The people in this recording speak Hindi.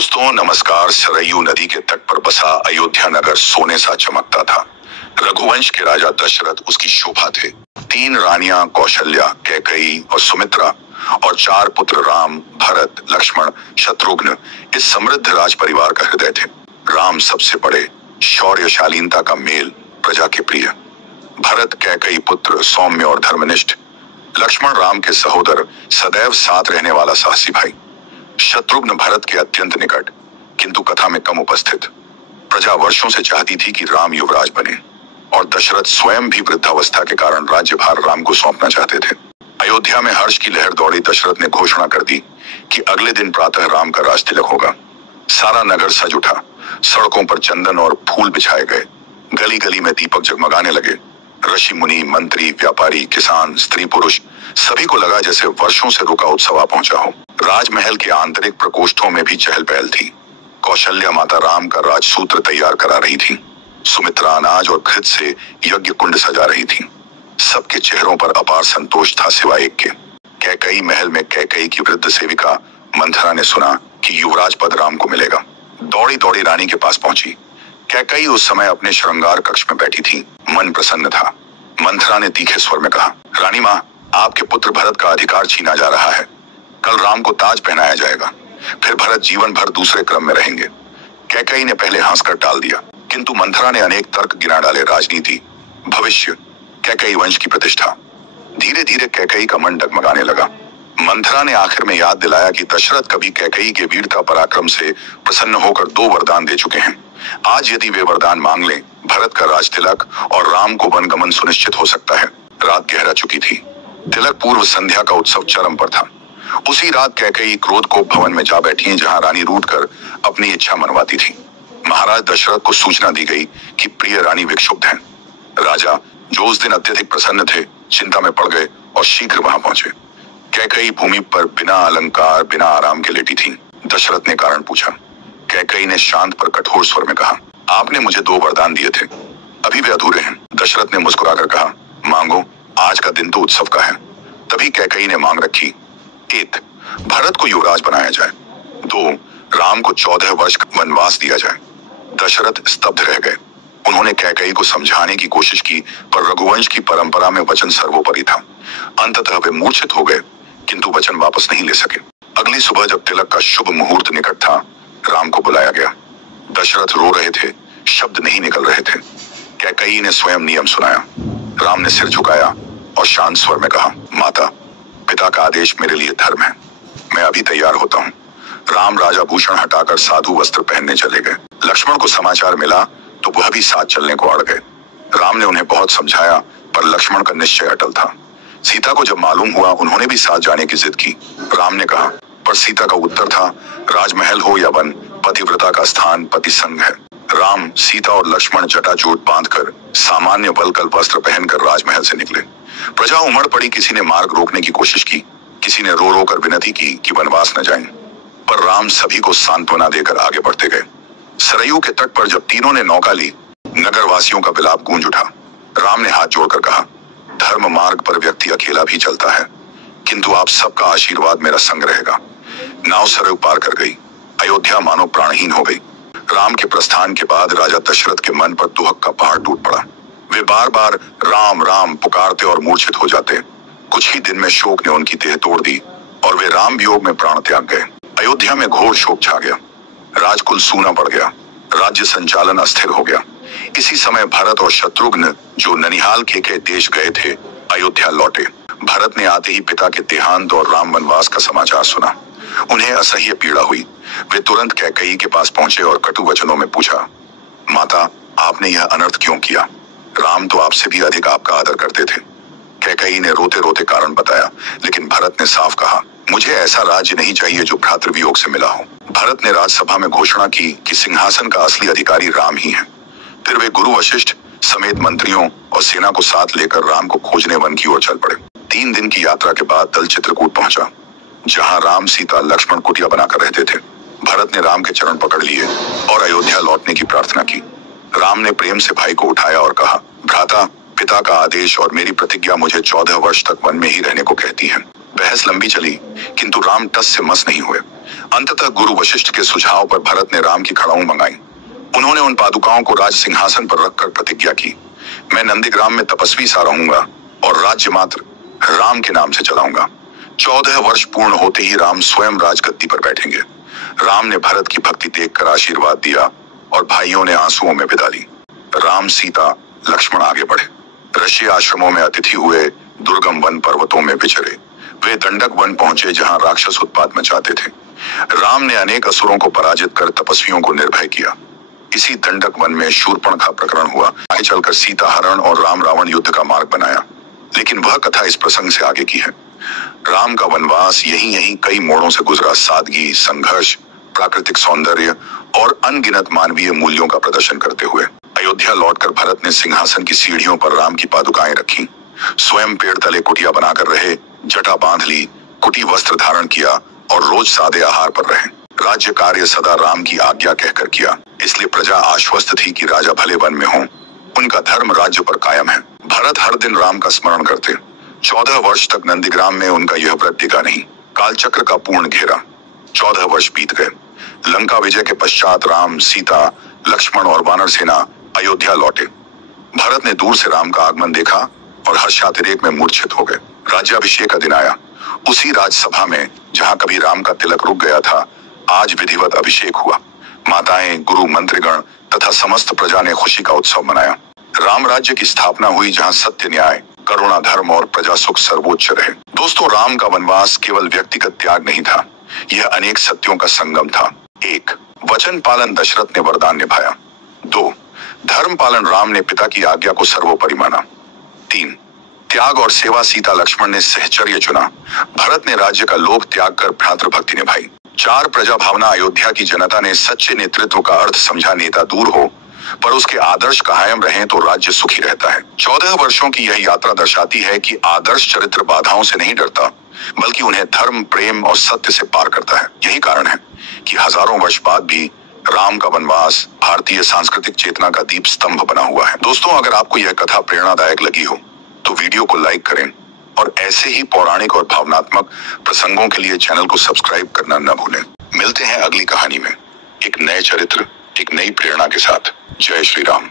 दोस्तों नमस्कार। सरयू नदी के तट पर बसा अयोध्या नगर सोने सा चमकता था। रघुवंश के राजा दशरथ उसकी शोभा थे। 3 रानियां कौशल्या, कैकेयी और सुमित्रा और 4 पुत्र राम, भरत, लक्ष्मण, शत्रुघ्न इस समृद्ध राज परिवार का हृदय थे। राम सबसे बड़े, शौर्यशालीनता का मेल, प्रजा के प्रिय। भरत कैकेयी पुत्र, सौम्य और धर्मनिष्ठ। लक्ष्मण राम के सहोदर, सदैव साथ रहने वाला साहसी भाई। शत्रुघ्न भरत के अत्यंत निकट, किंतु कथा में कम उपस्थित। प्रजा वर्षों से चाहती थी कि राम युवराज बने और दशरथ स्वयं भी वृद्धावस्था के कारण राज्यभार राम को सौंपना चाहते थे। अयोध्या में हर्ष की लहर दौड़ी। दशरथ ने घोषणा कर दी कि अगले दिन प्रातः राम का राज तिलक होगा। सारा नगर सज उठा। सड़कों पर चंदन और फूल बिछाए गए। गली गली में दीपक जगमगाने लगे। ऋषि मुनि, मंत्री, व्यापारी, किसान, स्त्री पुरुष सभी को लगा जैसे वर्षों से रुका उत्सव आ पहुंचा हो। राजमहल के आंतरिक प्रकोष्ठों में भी चहल पहल थी। कौशल्या माता राम का राजसूत्र तैयार करा रही थी। सुमित्रा अनाज और घृत से यज्ञ कुंड सजा रही थी। सबके चेहरों पर अपार संतोष था सिवाय एक के। कैकेयी महल में कैकेयी की वृद्ध सेविका मंथरा ने सुना कि युवराज पद राम को मिलेगा। दौड़ी दौड़ी रानी के पास पहुंची। कैकेयी उस समय अपने श्रृंगार कक्ष में बैठी थी। मन प्रसन्न था। मंथरा ने तीखे स्वर में कहा, रानी माँ, आपके पुत्र भरत का अधिकार छीना जा रहा है। कल राम को ताज पहनाया जाएगा, फिर भरत जीवन भर दूसरे क्रम में रहेंगे। कैकेयी ने पहले हंसकर टाल दिया, किंतु मंथरा ने अनेक तर्क गिना डाले। राजनीति, भविष्य, कैकेयी वंश की प्रतिष्ठा। धीरे धीरे कैकेयी का मन डगमगाने लगा। मंथरा ने आखिर में याद दिलाया कि दशरथ कभी कैकेयी के वीरता पराक्रम से प्रसन्न होकर 2 वरदान दे चुके हैं। आज यदि वे वरदान मांग लें, भरत का राज तिलक और राम को वनगमन सुनिश्चित हो सकता है। रात गहरा चुकी थी। तिलक पूर्व संध्या का उत्सव चरम पर था। उसी रात कैकेयी क्रोध को भवन में जा बैठी, जहां रानी रूठकर अपनी इच्छा मनवाती थी। महाराज दशरथ को सूचना दी गई कि प्रिय रानी विक्षुब्ध हैं। राजा, जो उस दिन अत्यधिक प्रसन्न थे, चिंता में पड़ गए और शीघ्र वहां पहुंचे। कैकेयी भूमि पर बिना अलंकार, बिना आराम के लेटी थी। दशरथ ने कारण पूछा। कैकेयी ने शांत पर कठोर स्वर में कहा, आपने मुझे 2 वरदान दिए थे, अभी वे अधूरे हैं। दशरथ ने मुस्कुराकर कहा, मांगो, आज का दिन तो उत्सव का है। तभी कैकेयी ने मांग रखी, 1. भरत को युवराज बनाया जाए। 2. राम को 14 वर्ष का वनवास दिया जाए। दशरथ स्तब्ध रह गए। उन्होंने कैकेयी को समझाने की कोशिश की, पर रघुवंश की परंपरा में वचन सर्वोपरि था। अंततः वे मूर्छित हो गए, किंतु वचन वापस नहीं ले सके। अगली सुबह जब तिलक का शुभ मुहूर्त निकट था, राम को बुलाया गया। दशरथ रो रहे थे, शब्द नहीं निकल रहे थे। कैकेयी ने स्वयं नियम सुनाया। राम ने सिर झुकाया और शांत स्वर में कहा, माता, पिता का आदेश मेरे लिए धर्म है। मैं अभी तैयार होता हूँ। राम राजा भूषण हटाकर साधु वस्त्र पहनने चले गए। लक्ष्मण को समाचार मिला तो वह भी साथ चलने को अड़ गए। राम ने उन्हें बहुत समझाया, पर लक्ष्मण का निश्चय अटल था। सीता को जब मालूम हुआ, उन्होंने भी साथ जाने की जिद की। राम ने कहा, पर सीता का उत्तर था, राजमहल हो या वन, पतिव्रता का स्थान पति संग है। राम, सीता और लक्ष्मण जटाजूट बांधकर सामान्य वल्कल वस्त्र पहनकर राजमहल से निकले। प्रजा उमड़ पड़ी। किसी ने मार्ग रोकने की कोशिश की, किसी ने रो रो कर विनती की कि वनवास न जाएं, पर राम सभी को सांत्वना देकर आगे बढ़ते गए। सरयू के तट पर जब तीनों ने नौका ली, नगरवासियों का विलाप गूंज उठा। राम ने हाथ जोड़कर कहा, धर्म मार्ग पर व्यक्ति अकेला भी चलता है, किंतु आप सबका आशीर्वाद मेरा संग रहेगा। नाव सरयू पार कर गई। अयोध्या मानो प्राणहीन हो गई। राम के प्रस्थान के बाद राजा दशरथ के मन पर दुहक का पहाड़ टूट पड़ा। वे बार बार राम राम पुकारते और मूर्छित हो जाते। कुछ ही दिन में शोक ने उनकी देह तोड़ दी और वे राम वियोग में प्राण त्याग गए। अयोध्या में घोर शोक छा गया। राजकुल सूना पड़ गया। राज्य संचालन अस्थिर हो गया। इसी समय भरत और शत्रुघ्न, जो ननिहाल के देश गए थे, अयोध्या लौटे। भरत ने आते ही पिता के देहांत और राम वनवास का समाचार सुना। उन्हें असह्य पीड़ा हुई। वे तुरंत कैकेयी के पास पहुंचे और कटु वचनों में पूछा, माता, आपने यह अनर्थ क्यों किया? राम तो आपसे भी अधिक आपका आदर करते थे। कैकेयी ने रोते रोते कारण बताया, लेकिन भरत ने साफ कहा, मुझे ऐसा राज्य नहीं चाहिए जो भ्रातृवियोग से मिला हो। भरत ने राजसभा में घोषणा की कि सिंहासन का असली अधिकारी राम ही है। फिर वे गुरु वशिष्ठ समेत मंत्रियों और सेना को साथ लेकर राम को खोजने वन की ओर चल पड़े। 3 दिन की यात्रा के बाद दल चित्रकूट पहुंचा, जहां राम, सीता, लक्ष्मण कुटिया बनाकर रहते थे। भरत ने राम के चरण पकड़ लिए और अयोध्या लौटने की प्रार्थना की। राम ने प्रेम से भाई को उठाया और कहा, भ्राता, पिता का आदेश और मेरी प्रतिज्ञा मुझे 14 वर्ष तक वन में ही रहने को कहती है। बहस लंबी चली, किंतु राम टस से मस नहीं हुए। अंततः गुरु वशिष्ठ के सुझाव पर भरत ने राम की खड़ाऊ मंगाई। उन्होंने उन पादुकाओं को राज सिंहासन पर रखकर प्रतिज्ञा की, मैं नंदीग्राम में तपस्वी सा रहूंगा और राज्य मात्र राम के नाम से चलाऊंगा। 14 वर्ष पूर्ण होते ही राम स्वयं राजगद्दी पर बैठेंगे। राम ने भरत की भक्ति देखकर आशीर्वाद दिया और भाइयों ने आंसुओं में विदा ली। राम, सीता, लक्ष्मण आगे बढ़े। ऋषि आश्रमों में अतिथि हुए, दुर्गम वन पर्वतों में विचरे। वे दंडक वन पहुंचे जहां राक्षस उत्पात मचाते थे। राम ने अनेक असुरों को पराजित कर तपस्वियों को निर्भय किया। इसी दंडक वन में शूर्पणखा प्रकरण हुआ। आगे चलकर सीता हरण और राम रावण युद्ध का मार्ग बनाया, लेकिन वह कथा इस प्रसंग से आगे की है। राम का वनवास यहीं कई मोड़ों से गुजरा। सादगी, संघर्ष, प्राकृतिक सौंदर्य और अनगिनत मानवीय मूल्यों का प्रदर्शन करते हुए अयोध्या लौटकर भरत ने सिंहासन की सीढ़ियों पर राम की पादुकाएं रखी। स्वयं पेड़ तले कुटिया बनाकर रहे, जटा बांध ली, कुटी वस्त्र धारण किया और रोज सादे आहार पर रहे। राज्य कार्य सदा राम की आज्ञा कहकर किया, इसलिए प्रजा आश्वस्त थी कि राजा भले वन में हों, उनका धर्म राज्य पर कायम है। भरत हर दिन राम का स्मरण करते। 14 वर्ष तक नंदीग्राम में उनका यह व्रत टिका नहीं। कालचक्र का पूर्ण घेरा। 14 वर्ष बीत गए। लंका विजय के पश्चात राम, सीता, लक्ष्मण और वानर सेना अयोध्या लौटे। भरत ने दूर से राम का आगमन देखा और हर्षातिरेक में मूर्छित हो गए। राज्याभिषेक का दिन आया। उसी राजसभा में जहां कभी राम का तिलक रुक गया था, आज विधिवत अभिषेक हुआ। माताएं, गुरु, मंत्रीगण तथा समस्त प्रजा ने खुशी का उत्सव मनाया। राम राज्य की स्थापना हुई जहां सत्य, न्याय, करुणा, धर्म और प्रजा सुख सर्वोच्च रहे। दोस्तों, राम का वनवास केवल व्यक्तिगत त्याग नहीं था, यह अनेक सत्यों का संगम था। 1. वचन पालन, दशरथ ने वरदान निभाया। 2. धर्म पालन, राम ने पिता की आज्ञा को सर्वोपरि माना। 3. त्याग और सेवा, सीता, लक्ष्मण ने सहचर्य चुना। भरत ने राज्य का लोभ त्याग कर भ्रातृभक्ति निभाई। 4. प्रजा भावना, अयोध्या की जनता ने सच्चे नेतृत्व का अर्थ समझा। नेता दूर हो पर उसके आदर्श कायम रहें तो राज्य सुखी रहता है। 14 वर्षों की यह यात्रा दर्शाती है कि आदर्श चरित्र बाधाओं से नहीं डरता, बल्कि उन्हें धर्म, प्रेम और सत्य से पार करता है। यही कारण है कि हजारों वर्ष बाद भी राम का वनवास भारतीय सांस्कृतिक चेतना का दीप स्तंभ बना हुआ है। दोस्तों, अगर आपको यह कथा प्रेरणादायक लगी हो तो वीडियो को लाइक करें और ऐसे ही पौराणिक और भावनात्मक प्रसंगों के लिए चैनल को सब्सक्राइब करना न भूलें। मिलते हैं अगली कहानी में, एक नए चरित्र, एक नई प्रेरणा के साथ। जय श्री राम।